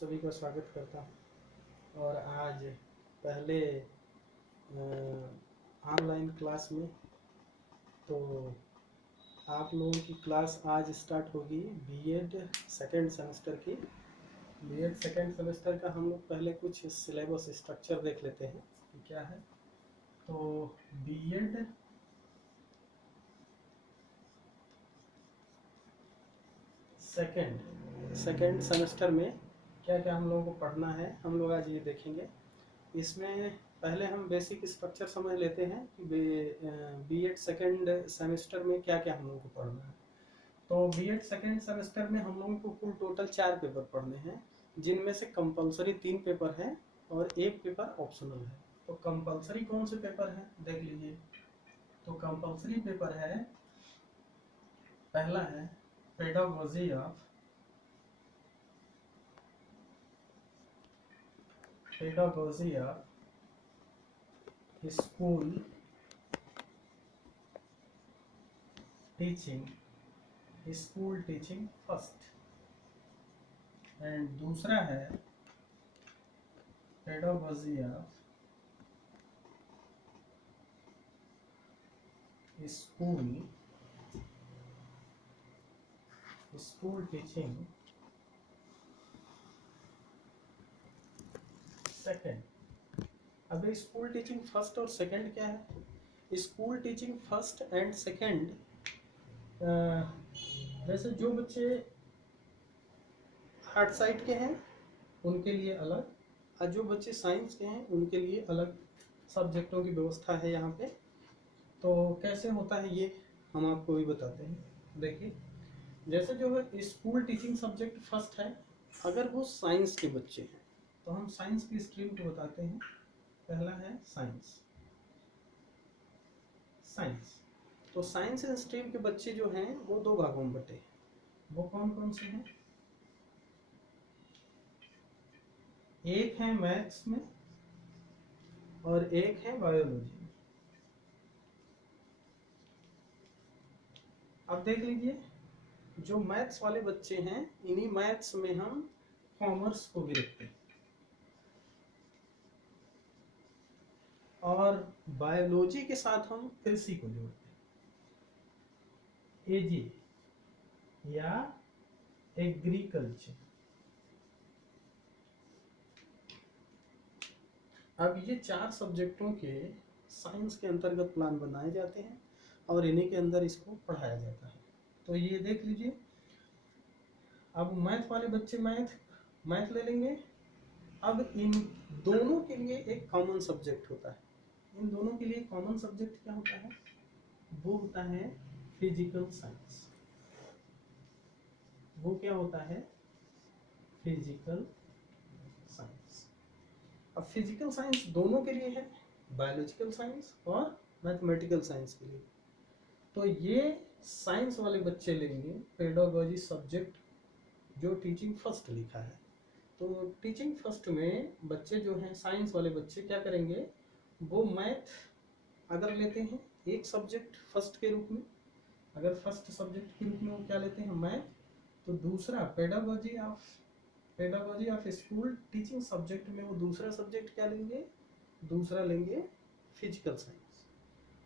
सभी का स्वागत करता हूँ। और आज पहले ऑनलाइन क्लास में तो आप लोगों की क्लास आज स्टार्ट होगी बीएड सेकेंड सेमेस्टर की। बीएड सेकेंड सेमेस्टर का हम लोग पहले कुछ सिलेबस स्ट्रक्चर देख लेते हैं कि क्या है। तो बीएड सेकेंड सेमेस्टर में क्या क्या हम लोगों को पढ़ना है, हम लोग आज ये देखेंगे। इसमें पहले हम बेसिक स्ट्रक्चर समझ लेते हैं कि बीएड सेकेंड सेमेस्टर में क्या क्या हम लोगों को पढ़ना है। तो बीएड सेकेंड सेमेस्टर में हम लोगों को कुल टोटल 4 पेपर पढ़ने हैं, जिनमें से कंपलसरी 3 पेपर हैं और 1 पेपर ऑप्शनल है। तो कंपलसरी कौन से पेपर हैं देख लीजिए। तो कंपलसरी पेपर है, पहला है pedagogy of school teaching first, and दूसरा है pedagogy of school teaching second. अब स्कूल टीचिंग फर्स्ट और सेकेंड क्या है। School teaching first and second, जैसे जो बच्चे आर्ट साइड के हैं उनके लिए अलग, और जो बच्चे साइंस के हैं उनके लिए अलग सब्जेक्टों की व्यवस्था है यहाँ पे। तो कैसे होता है ये हम आपको भी बताते हैं। देखिए, जैसे जो है स्कूल टीचिंग सब्जेक्ट फर्स्ट है, अगर वो साइंस के बच्चे हैं तो हम साइंस की स्ट्रीम को बताते हैं। पहला है साइंस। तो साइंस स्ट्रीम के बच्चे जो हैं वो 2 भागों में बटे। वो कौन कौन से हैं? एक है मैथ्स में और एक है बायोलॉजी में। अब देख लीजिए, जो मैथ्स वाले बच्चे हैं इन्हीं मैथ्स में हम कॉमर्स को भी रखते हैं, और बायोलॉजी के साथ हम कृषि को जोड़ते हैं, एजी या एग्रीकल्चर। अब ये 4 सब्जेक्टों के साइंस के अंतर्गत प्लान बनाए जाते हैं और इन्हीं के अंदर इसको पढ़ाया जाता है। तो ये देख लीजिए, अब मैथ वाले बच्चे मैथ ले लेंगे। अब इन दोनों के लिए एक कॉमन सब्जेक्ट होता है। इन दोनों के लिए कॉमन सब्जेक्ट क्या होता है? वो होता है फिजिकल साइंस। वो क्या होता है? Physical science. अब फिजिकल साइंस दोनों के लिए है, बायोलॉजिकल साइंस और मैथमेटिकल साइंस के लिए। तो ये साइंस वाले बच्चे लेंगे पेडागोजी सब्जेक्ट, जो टीचिंग फर्स्ट लिखा है। तो टीचिंग फर्स्ट में बच्चे जो हैं साइंस वाले बच्चे क्या करेंगे, वो मैथ अगर लेते हैं एक सब्जेक्ट फर्स्ट के रूप में, अगर फर्स्ट सब्जेक्ट के रूप में वो क्या लेते हैं मैथ, तो दूसरा pedagogy of school teaching subject में वो दूसरा सब्जेक्ट क्या लेंगे? दूसरा लेंगे फिजिकल साइंस।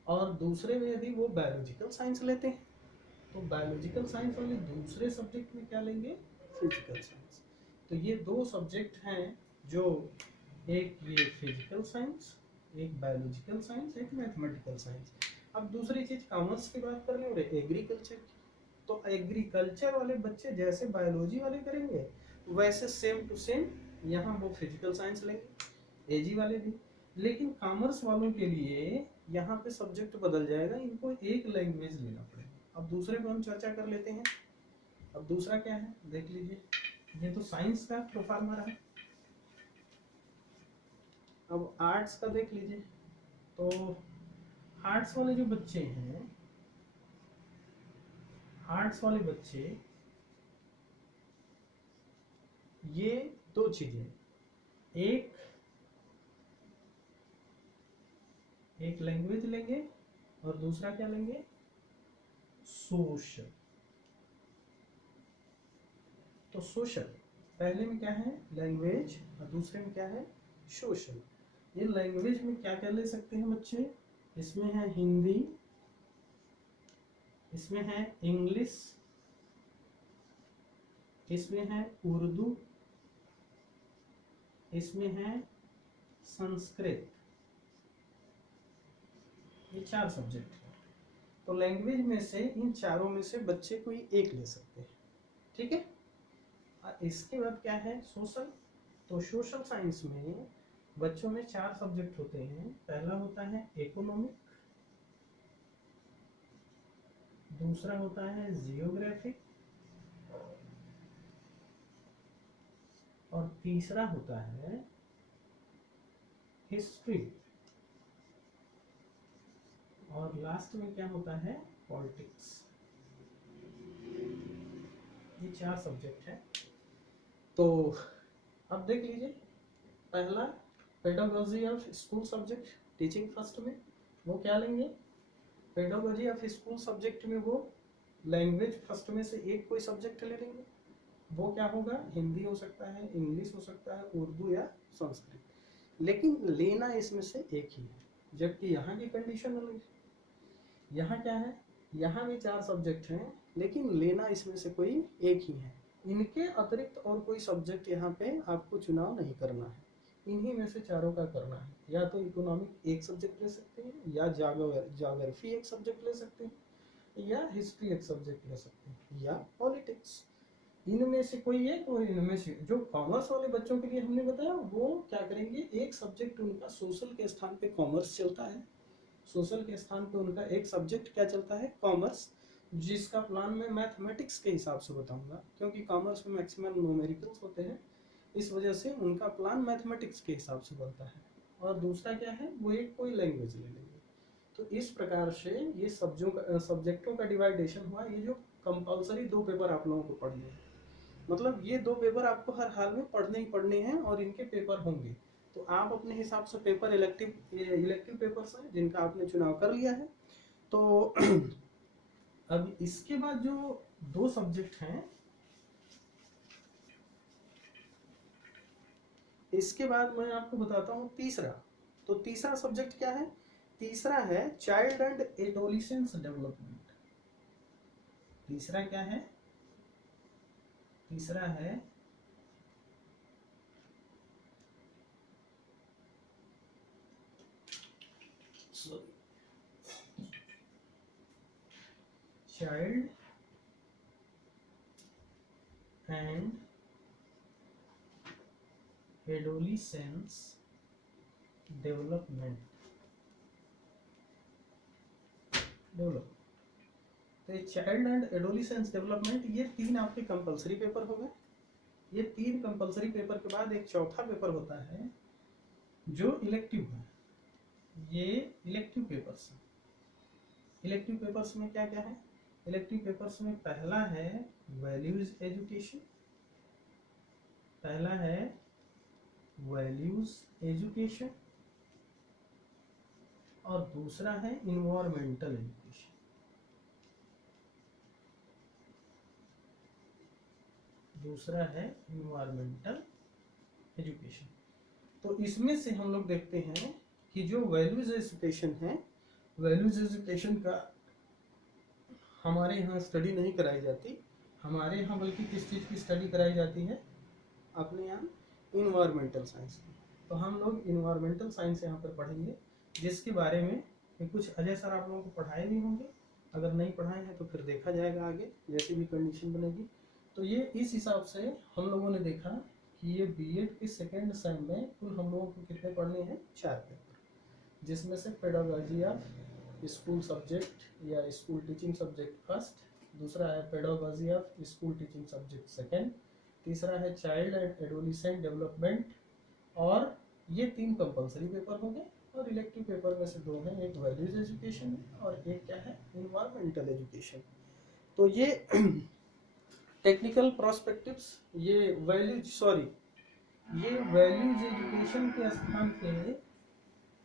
और दूसरे में यदि वो बायोलॉजिकल साइंस लेते हैं तो बायोलॉजिकल साइंस वाले दूसरे सब्जेक्ट में क्या लेंगे? Physical science. तो ये 2 सब्जेक्ट हैं, जो एक ये फिजिकल साइंस, एक बायोलॉजिकल साइंस, एक मैथमेटिकल साइंस। अब दूसरी चीज कॉमर्स की बात कर रहे हैं एग्रीकल्चर की। तो एग्रीकल्चर वाले बच्चे जैसे बायोलॉजी वाले करेंगे वैसे सेम टू सेम यहाँ वो फिजिकल साइंस लेंगे, एजी वाले भी। लेकिन कॉमर्स वालों के लिए यहाँ पे सब्जेक्ट बदल जाएगा, इनको एक लैंग्वेज लेना पड़ेगा। अब दूसरे को हम चर्चा कर लेते हैं। अब दूसरा क्या है देख लीजिए, ये तो साइंस का प्रोफार्मा रहा। अब आर्ट्स का देख लीजिए। तो आर्ट्स वाले जो बच्चे हैं, आर्ट्स वाले बच्चे ये 2 चीजें, एक लैंग्वेज लेंगे और दूसरा क्या लेंगे? सोशल। तो सोशल पहले में क्या है लैंग्वेज और दूसरे में क्या है सोशल। ये लैंग्वेज में क्या क्या ले सकते हैं बच्चे, इसमें है हिंदी, इसमें है इंग्लिश, इसमें है उर्दू, इसमें है संस्कृत। ये 4 सब्जेक्ट है। तो लैंग्वेज में से इन चारों में से बच्चे कोई एक ले सकते हैं, ठीक है। और इसके बाद क्या है सोशल। तो सोशल साइंस में बच्चों में 4 सब्जेक्ट होते हैं। पहला होता है इकोनॉमिक, दूसरा होता है जियोग्राफिक, और तीसरा होता है हिस्ट्री, और लास्ट में क्या होता है पॉलिटिक्स। ये 4 सब्जेक्ट है। तो अब देख लीजिए, पहला pedagogy of school subject teaching first में वो क्या लेंगे, पेडागोजी ऑफ स्कूल सब्जेक्ट में वो लैंग्वेज फर्स्ट में से एक कोई सब्जेक्ट ले लेंगे। वो क्या होगा, हिंदी हो सकता है, इंग्लिश हो सकता है, उर्दू या संस्कृत। लेकिन लेना इसमें से एक ही है, जबकि यहाँ की कंडीशन अलग है। यहाँ क्या है, यहाँ भी 4 सब्जेक्ट हैं, लेकिन लेना इसमें से कोई एक ही है। इनके अतिरिक्त और कोई सब्जेक्ट यहाँ पे आपको चुनाव नहीं करना है, इन्हीं में से चारों का करना है। या तो इकोनॉमिक एक सब्जेक्ट ले सकते हैं, या ज्योग्राफी एक सब्जेक्ट ले सकते हैं, या हिस्ट्री एक सब्जेक्ट ले सकते हैं, या पॉलिटिक्स। इनमें से कोई एक, और इनमें से जो कॉमर्स वाले बच्चों के लिए हमने बताया वो क्या करेंगे, एक सब्जेक्ट उनका सोशल के स्थान पे कॉमर्स चलता है, सोशल के स्थान पे उनका एक सब्जेक्ट क्या चलता है कॉमर्स, जिसका प्लान मैं मैथमेटिक्स के हिसाब से बताऊंगा, क्योंकि कॉमर्स में मैक्सिमम न्यूमेरिकल्स होते हैं, इस वजह से उनका प्लान मैथमेटिक्स के हिसाब से बनता है। और दूसरा क्या है, वो एक कोई लैंग्वेज ले लेंगे। तो इस प्रकार से ये सब्जेक्टों का डिवाइडेशन हुआ। ये जो कंपलसरी 2 पेपर आप लोगों को पढ़ने हैं, मतलब ये 2 पेपर आपको हर हाल में पढ़ने ही पढ़ने हैं, और इनके पेपर होंगे। तो आप अपने हिसाब से पेपर इलेक्टिव पेपर्स हैं जिनका आपने चुनाव कर लिया है। तो अब इसके बाद जो 2 सब्जेक्ट हैं, इसके बाद मैं आपको बताता हूँ तीसरा। तो तीसरा सब्जेक्ट क्या है, तीसरा है चाइल्ड एंड एडोलिसेंस डेवलपमेंट। तीसरा क्या है, तीसरा है चाइल्ड एंड एडोलिसेंस डेवलपमेंट। तो ये चाइल्ड एंड एडोलिसेंस डेवलपमेंट, ये 3 आपके कंपलसरी पेपर हो गए। ये 3 कंपलसरी पेपर के बाद एक चौथा पेपर होता है जो इलेक्टिव है। ये इलेक्टिव पेपर्स हैं। इलेक्टिव पेपर्स में क्या क्या है, इलेक्टिव पेपर्स में पहला है वैल्यूज एजुकेशन, पहला है वैल्यूज एजुकेशन, और दूसरा है इन्वायरमेंटल एजुकेशन। दूसरा है इन्वायरमेंटल एजुकेशन। तो इसमें से हम लोग देखते हैं कि जो वैल्यूज एजुकेशन है, वैल्यूज एजुकेशन का हमारे यहाँ स्टडी नहीं कराई जाती। हमारे यहाँ बल्कि किस चीज़ की स्टडी कराई जाती है, अपने यहाँ इन्वायरमेंटल साइंस की। तो हम लोग इन्वायरमेंटल साइंस यहाँ पर पढ़ेंगे, जिसके बारे में कुछ अजय सर आप लोगों को पढ़ाए भी होंगे। अगर नहीं पढ़ाए हैं तो फिर देखा जाएगा आगे, जैसी भी कंडीशन बनेगी। तो ये इस हिसाब से हम लोगों ने देखा कि ये बीएड के सेकेंड सेम में कुल हम लोगों को कितने पढ़ने हैं, 4 पेपर, जिसमें से पेडागोजी ऑफ स्कूल सब्जेक्ट या स्कूल टीचिंग सब्जेक्ट फर्स्ट, दूसरा है pedagogy of school teaching subject second, तीसरा है चाइल्ड एंड एडोलिसेंट डेवलपमेंट, और ये 3 कंपलसरी पेपर होंगे। और इलेक्टिव पेपर में से 2 हैं, एक वैल्यूज एजुकेशन और एक क्या है इन्वायरमेंटल एजुकेशन। तो ये टेक्निकल प्रोस्पेक्टिव्स, ये वैल्यूज एजुकेशन के स्थान पे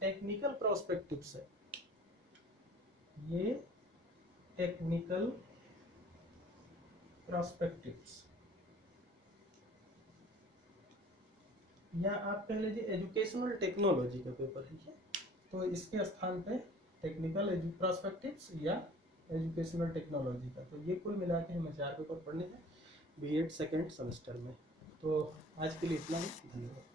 टेक्निकल प्रोस्पेक्टिव्स है। ये टेक्निकल प्रोस्पेक्टिव्स, या आप कह लीजिए एजुकेशनल टेक्नोलॉजी का पेपर है ये, तो इसके स्थान पे टेक्निकल पर्सपेक्टिव्स या एजुकेशनल टेक्नोलॉजी का, तो ये कुल मिला के हमें 4 पेपर पढ़ने हैं बीएड सेकेंड सेमेस्टर में। तो आज के लिए इतना ही, धन्यवाद।